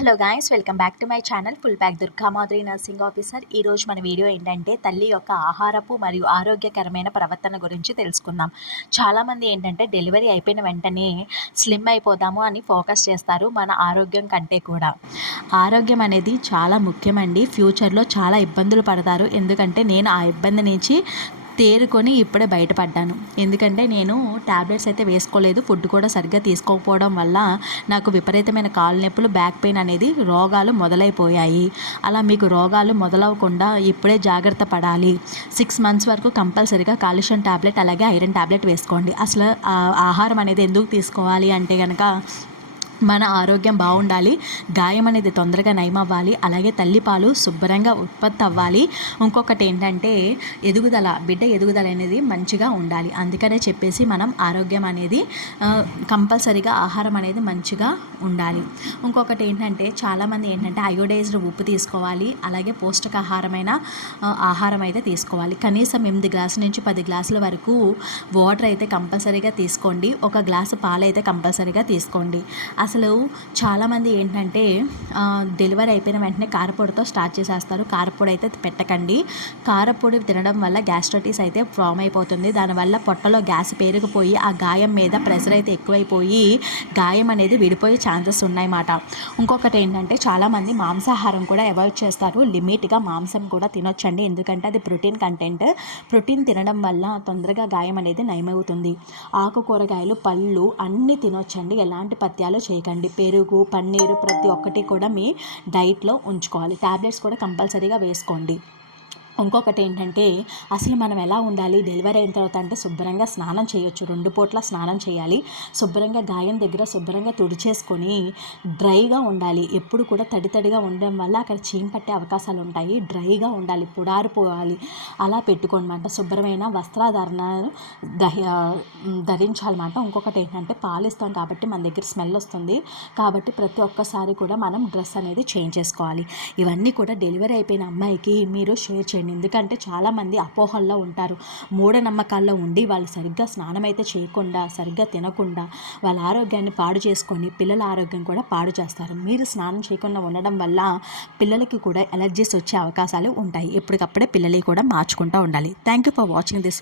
Hello guys welcome back to my channel full back Durgamadhuri nursing officer ఈరోజు మన video ఏంటంటే తల్లి యొక్క ఆహారపు మరియు ఆరోగ్యకరమైన ప్రవర్తన గురించి తెలుసుకుందాం. చాలామంది ఏంటంటే డెలివరీ అయిపోయిన వెంటనే స్లిమ్ అయిపోదాము అని ఫోకస్ చేస్తారు మన ఆరోగ్యం కంటే కూడా. ఆరోగ్యం అనేది చాలా ముఖ్యమండి. ఫ్యూచర్లో చాలా ఇబ్బందులు పడతారు. ఎందుకంటే నేను ఆ ఇబ్బంది నుంచి తేరుకొని ఇప్పుడే బయటపడ్డాను. ఎందుకంటే నేను ట్యాబ్లెట్స్ అయితే వేసుకోలేదు. ఫుడ్ కూడా సరిగ్గా తీసుకోకపోవడం వల్ల నాకు విపరీతమైన కాలు నొప్పులు బ్యాక్ పెయిన్ అనేది రోగాలు మొదలైపోయాయి. అలా మీకు రోగాలు మొదలవకుండా ఇప్పుడే జాగ్రత్త పడాలి. సిక్స్ మంత్స్ వరకు కంపల్సరీగా కాలుష్యం ట్యాబ్లెట్ అలాగే ఐరన్ ట్యాబ్లెట్ వేసుకోండి. అసలు ఆహారం అనేది ఎందుకు తీసుకోవాలి అంటే కనుక మన ఆరోగ్యం బాగుండాలి గాయం అనేది తొందరగా నయమవ్వాలి అలాగే తల్లిపాలు శుభ్రంగా ఉత్పత్తి అవ్వాలి ఇంకొకటి ఏంటంటే ఎదుగుదల బిడ్డ ఎదుగుదల అనేది మంచిగా ఉండాలి. అందుకనే చెప్పేసి మనం ఆరోగ్యం అనేది కంపల్సరీగా ఆహారం అనేది మంచిగా ఉండాలి. ఇంకొకటి ఏంటంటే చాలామంది ఏంటంటే అయోడైజ్డ్ ఉప్పు తీసుకోవాలి అలాగే పోషకాహారమైన ఆహారం అయితే తీసుకోవాలి. కనీసం ఎనిమిది గ్లాసుల నుంచి పది గ్లాసుల వరకు వాటర్ అయితే కంపల్సరీగా తీసుకోండి. ఒక గ్లాసు పాలు అయితే కంపల్సరీగా తీసుకోండి. అసలు చాలామంది ఏంటంటే డెలివరీ అయిపోయిన వెంటనే కారపొడితో స్టార్ట్ చేసేస్తారు. కారపొడి అయితే పెట్టకండి. కారపొడి తినడం వల్ల గ్యాస్ట్రైటిస్ అయితే ఫామ్ అయిపోతుంది. దానివల్ల పొట్టలో గ్యాస్ పేరుకుపోయి ఆ గాయం మీద ప్రెషర్ అయితే ఎక్కువైపోయి గాయం అనేది విడిపోయే ఛాన్సెస్ ఉన్నాయన్నమాట. ఇంకొకటి ఏంటంటే చాలామంది మాంసాహారం కూడా అవాయిడ్ చేస్తారు. లిమిట్గా మాంసం కూడా తినొచ్చండి. ఎందుకంటే అది ప్రోటీన్ కంటెంట్ ప్రోటీన్ తినడం వల్ల తొందరగా గాయం అనేది నయమవుతుంది. ఆకుకూరగాయలు పళ్ళు అన్నీ తినొచ్చండి. ఎలాంటి పత్యాలు చేయ చేయకండి. పెరుగు పన్నీరు ప్రతి ఒక్కటి కూడా మీ డైట్లో ఉంచుకోవాలి. ట్యాబ్లెట్స్ కూడా కంపల్సరీగా వేసుకోండి. ఇంకొకటి ఏంటంటే అసలు మనం ఎలా ఉండాలి? డెలివరీ అయిన తర్వాత అంటే శుభ్రంగా స్నానం చేయొచ్చు. రెండు పూట్ల స్నానం చేయాలి. శుభ్రంగా గాయం దగ్గర శుభ్రంగా తుడిచేసుకొని డ్రైగా ఉండాలి. ఎప్పుడు కూడా తడి తడిగా ఉండడం వల్ల అక్కడ చీమ పట్టే అవకాశాలు ఉంటాయి. డ్రైగా ఉండాలి. పుడారిపోవాలి అలా పెట్టుకోనమాట. శుభ్రమైన వస్త్రాధారణ ధరించాలన్నమాట. ఇంకొకటి ఏంటంటే పాలిస్తాం కాబట్టి మన దగ్గర స్మెల్ వస్తుంది. కాబట్టి ప్రతి ఒక్కసారి కూడా మనం డ్రెస్ అనేది చేంజ్ చేసుకోవాలి. ఇవన్నీ కూడా డెలివరీ అయిపోయిన అమ్మాయికి మీరు షేర్ చేయండి. ఎందుకంటే చాలామంది అపోహల్లో ఉంటారు. మూఢనమ్మకాల్లో ఉండి వాళ్ళు సరిగ్గా స్నానం అయితే చేయకుండా సరిగ్గా తినకుండా వాళ్ళ ఆరోగ్యాన్ని పాడు చేసుకొని పిల్లల ఆరోగ్యం కూడా పాడు చేస్తారు. మీరు స్నానం చేయకుండా ఉండడం వల్ల పిల్లలకి కూడా ఎలర్జీస్ వచ్చే అవకాశాలు ఉంటాయి. ఎప్పటికప్పుడే పిల్లలకి కూడా మార్చుకుంటూ ఉండాలి. Thank you for watching this